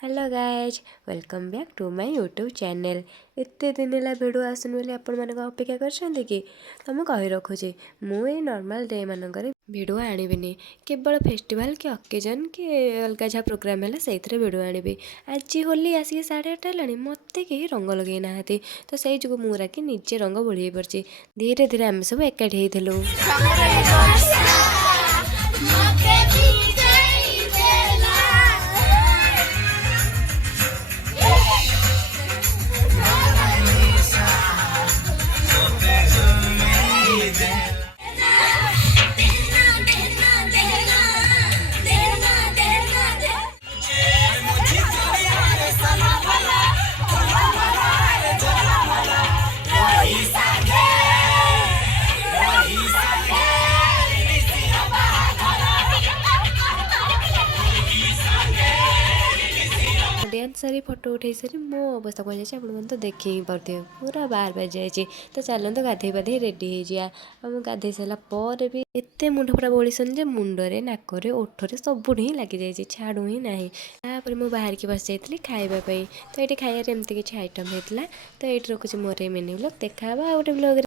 Hello guys welcome back to my YouTube channel. एते दिन है भिडियो आसन बोली आपण मानक अपेक्षा करछन्ते कि तो मैं कहि रखुची मु ए नॉर्मल डे मानकर भिडियो आनिबिनी केवल फेस्टिवल के ओकेजन के अलग जहाँ प्रोग्राम है से भिडियो आनिबी। आज होली आसिक 8:30 हेलानी मते केही रंग लगे नाहाती तो से जो मुरा कि निजे रंग बोली पड़ची। धीरे धीरे आम सब एकाठी हेइथिलु। डांस सारी फोटो उठे सारी मो अवस्था कौन जाए आप तो देख ही पारे पूरा बार बार जाए तो चलते गाधे पाधे रेडी हो जा। गाधे सारापर भी एत मुंड पूरा बोलीसन जे मुंडरे नाकरे ओठरे सबुठ ही लगी जाए छाड़ू ही ना। तापर मुझे बाहर की बस जाइली खावाई तो ये खाइबार एमती किसी आइटम होता तो ये रखुची मोर मेन्यू ब्लॉग देखा गोटे ब्लॉग।